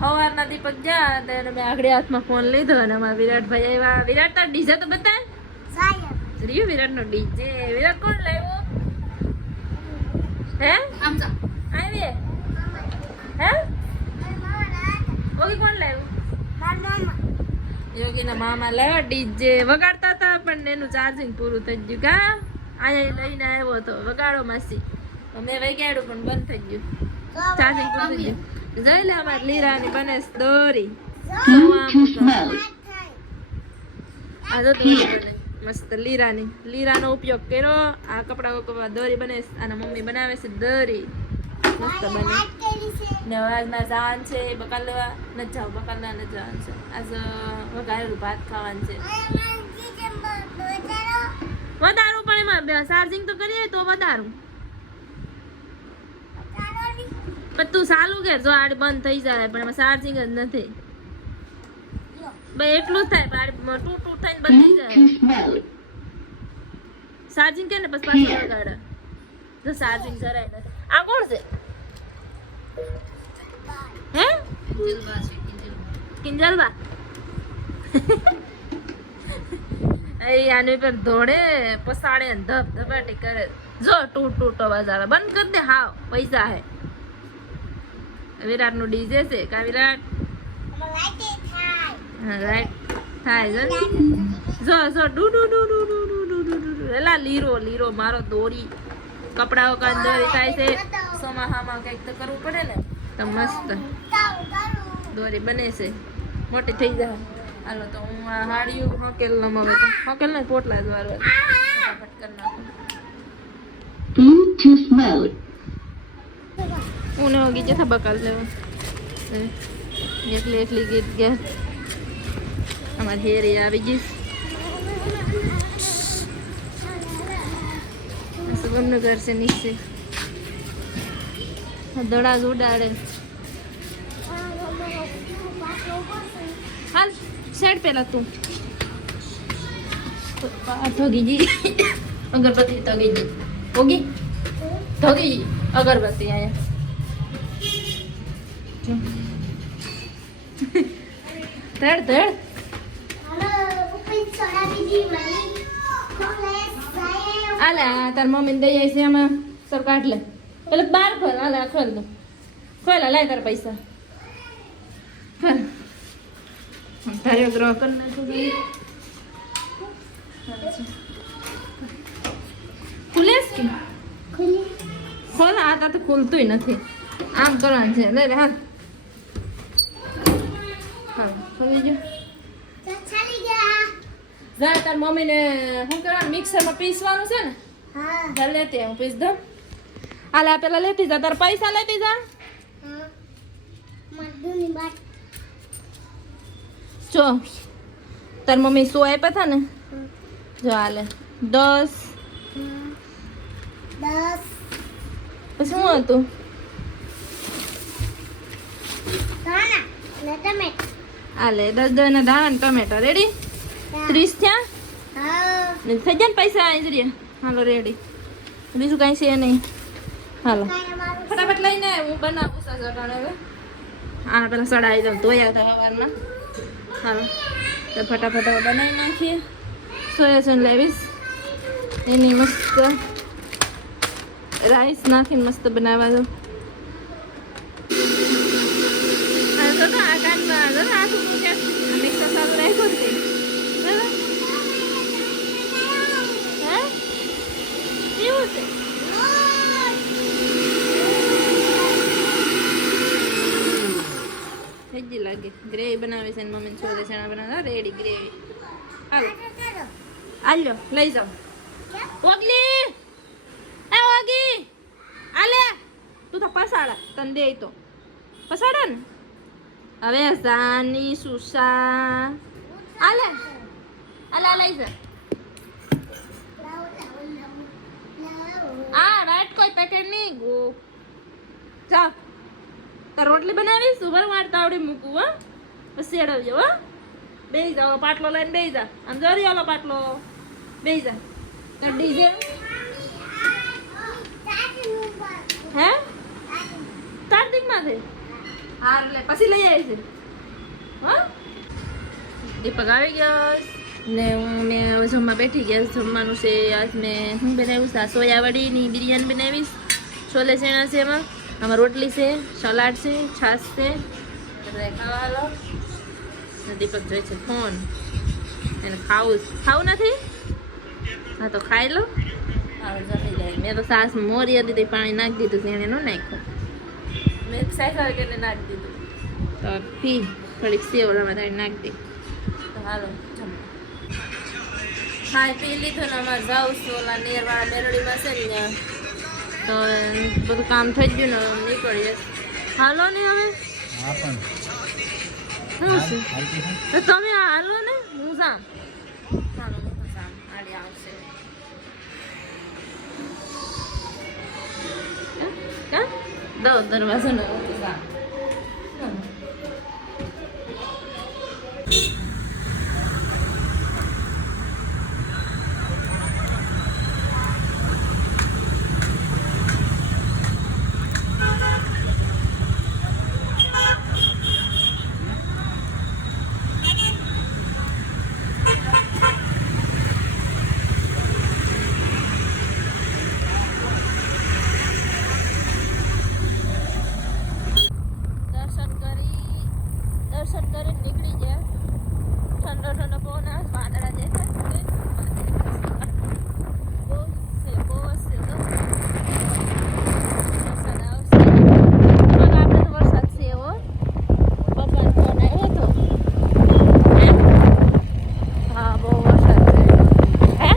સવારના દીપક ગયા ત્યારે મેં આગળ હાથમાં ફોન લીધો અને અમારા વિરાટભાઈ આવ્યા. વિરાટ તાર ડીજે તો બતાય. રહ્યું વિરાટનો ડીજે. વિરાટ કોણ લાવ્યો? હે આવી હે ઓગી કોણ લાવ્યું? યોગીના મામા લાવ્યા ડીજે. વગાડતા હતા પણ એનું ચાર્જિંગ પૂરું થઈ ગયું. કા અહીંયા લઈને આવ્યો હતો. વગાડો માસી. મેં વગાડ્યું પણ બંધ થઈ ગયું. ચાર્જિંગ પૂરું થઈ ગયું. જોઈ લે અમારી લીરાની બને દોરી. આ જો દોરી બને મસ્ત લીરાનો ઉપયોગ કર્યો. આ કપડા દોરી બને. આના મમ્મી બનાવે છે દોરી. મસ્ત બને. ને આજના જવાનું છે બકાલ લેવા. ન જાવ બકાલના ન જવાનું છે. આજ વઘારેલું ભાત ખાવાનું છે. વધારું પણ એમાં ચાર્જિંગ તો કરીએ તો વધારું. પણ તું ચાલુ કે જો આડ બંધ થઈ જાય પણ એમાં ચાર્જિંગ જ નથી. ભાઈ એટલું જ થાય પણ આડ ટૂ થઈને બંધ થઈ જાય. ચાર્જિંગ કે ને પછી પાછું લગાડે જો ચાર્જિંગ જરાય નથી. આ કોણ છે? હે કિંજલબા. આની પર દોડે પસાડે ધબ ધબાટી કરે. જો ટૂટ અવાજ આવે. બંધ કરી દે. હાવ પૈસા હે. વિરાટ નું ડીજે છે. કા વિરાટ? હા રાઈટ થાય જો do do do do do do do do. એલા લીરો મારો દોરી. કપડાઓ કાન દોરી થાય છે. સમાહામાં કંઈક તો કરવું પડે ને. તો મસ્ત દોરી બને છે. મોટી થઈ જાય. હાલો તો હું આ હાડિયું હકેલ નમાવે તો હકેલ ને પોટલા જ વારવા ફટાફટ કરી નાખું. Bluetooth mode. હું ને હોગી જતા બકાલ લેવા. એકલી ગીત ગયા. અમારી હેરી આવી ગઈ. સુગમનું ઘર છે નીચે. દડા જ ઉડાડે. હાલ સાઈડ પેલા તું ધોગી જી. અગરબત્તી ધોગી જી. હોગી ધોગી જી અગરબત્તી આયા. ધડ આલે તાર મમ્મી દઈ જાય છે એમાં સર કાઢ લે. પેલે બાર ખોલ. હાલે ખોલ દો. ખોલા લાય તાર પૈસા. ખોલ તારે ગ્રહ કરી નાખું. ખુલે કે ખોલ. આ તા તો ખુલતું નથી. આમ કરવાનું છે. લે હાલ હાલ ખોલી ગયો. જા તાર મમ્મીને શું કરવાનું? મિક્સરમાં પીસવાનું છે ને. હા લેતી હું પીસ દઉં. હાલ આ પેલા લેતી જા. તાર પૈસા લેતી જા. જો તાર મમ્મી 100 આપ્યા હતા ને. જો હાલે 10 પછી શું હતું? હાલે 10 ના ધાણા ને ટમેટા. રેડી? 30 થયા. થઈ જાય ને પૈસા આવી જ રહ્યા. હાલો રેડી. બીજું કાંઈ છે નહીં. હાલો ફટાફટ લઈને હું બનાવું સજાવટ. હવે આ પેલા સડાવી દઉં. ધોયા હતા સવારના. હાલો તો ફટાફટ હવે બનાવી નાખીએ. સોયાસોન લેવીશ. એની મસ્ત રાઈસ નાખીને મસ્ત બનાવવા દો. આ કાનમાં આખું મિક્સર સારું રાખ્યું ને. હે કેવું છે? હેજી લાગે. ગ્રેવી બનાવે છે મમ્મી. છોલે ચણા બનાવતા. Ready gravy. હાલો આલ્યો લઈ જાઓ. ઓગલી એ ઓગી આલે તું તો પસાડા. તને દે તો પસાડા ને. હવે સાની સુસા આલે આલે લઈ જા. આ રાઈટ કોઈ પેકેટ નહીં ગો. જા તાર રોટલી બનાવીશ. ઉભર વાળતા આવડે મૂકું. હો પછી શેડવજો. હો બેસી જાઓ. પાટલો લઈને બેસી જા. આમ જરી આલો પાટલો. બેસી જા. તાર ડીજે હે ચાર્જિંગ માં છે. હાર લે પછી લઈ આવીશ હા. દીપક આવી ગયો ને મેં હવે જમવા બેઠી ગયા. જમવાનું છે આજ મેં શું બનાવ્યું છે? સોયાવડીની બિરયાની બનાવીશ. છોલે ચણા છે, એમાં આમાં રોટલી છે, સલાડ છે, છાશ છે. ખાવા હાલો. દીપક જોઈ છે ફોન. એને ખાવું નથી. હા તો ખાઈ લો. હા જમી જાય. મેં તો સાસ મોરી હતી પાણી નાખી દીધું. એને ન નાખ્યું. મેં સાયકલ કરીને નાખી દીધું. તો પી થોડીક સેવડામાં નાખી દે. તો હાલો ખાઈ પી લીધું ને અમારે જાઉં છું ઓલા નેરવાળા બેરડીમાં છે ને ત્યાં. તો બધું કામ થઈ ગયું ને નીકળીએ. હાલો ને હવે શું છે તમે હાલો ને હું જામ. હાલો હું જામ. આડી આવશે દરવાજો ને જામ. દર્શન કરીને નીકળી ગયા. ઠંડો ઠંડો પવન આવે. વાદળા દેખાય છે. બહુ છે વરસાદ આવશે. આપણે તો વરસાદ છે એવો. પપ્પાનો ફોન આવ્યો હતો. હા બહુ વરસાદ છે. હે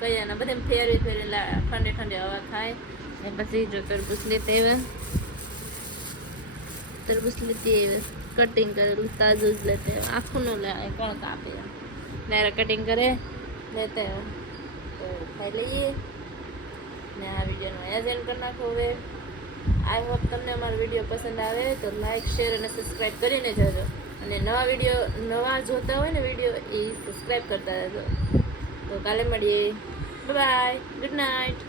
કયા બધે ફેરવી ઠંડી ઠંડી હવા ખાય ને પછી જો તરબૂચ લેતે કટિંગ કરેલું તાજું જ લેતે આખું ન લે કોણ કાપે ડાયરેક્ટ કટિંગ કરે લેતે તો ખાઈ લઈએ ને આ વિડીયોનો એન્ડ કરી નાખો. હવે આઈ હોપ તમને અમારો વિડીયો પસંદ આવે તો લાઈક શેર અને સબસ્ક્રાઈબ કરીને જજો. અને નવા જોતા હોય ને વિડીયો એ સબસ્ક્રાઈબ કરતા રહેજો. તો કાલે મળીએ. બાય. Good night.